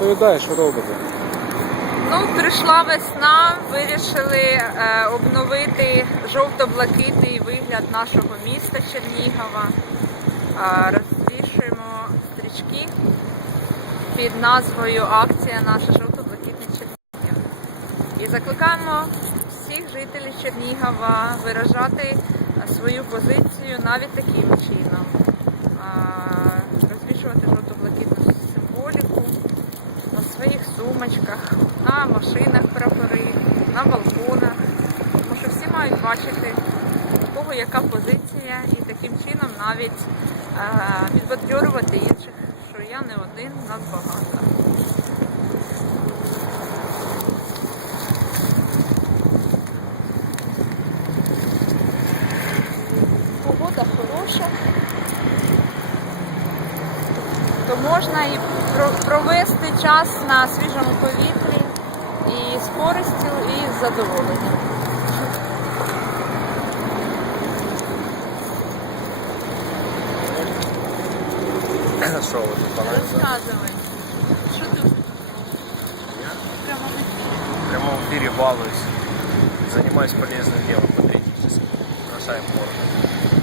Розповідай, що. Ну, прийшла весна, вирішили е, обновити жовто-блакитний вигляд нашого міста Чернігова. Е, розвішуємо стрічки під назвою Акція наша жовто-блакитний Чернігів. І закликаємо всіх жителів Чернігова виражати свою позицію навіть таким чином. Е, розвішувати жовто-блакитну сумочках, на машинах прапори, на балконах. Тому що всі мають бачити, у кого яка позиція, і таким чином навіть е, підбадьорювати інших, що я не один, нас багато. Погода хороша. То можна і провести час на свіжому повітрі і з користю, і з задоволенням. Що ви тут? Розказуй, що ти прямо в ефірі? В прямом эфире балуюсь. Занимаюсь полезным делом. Сейчас бросаем порно.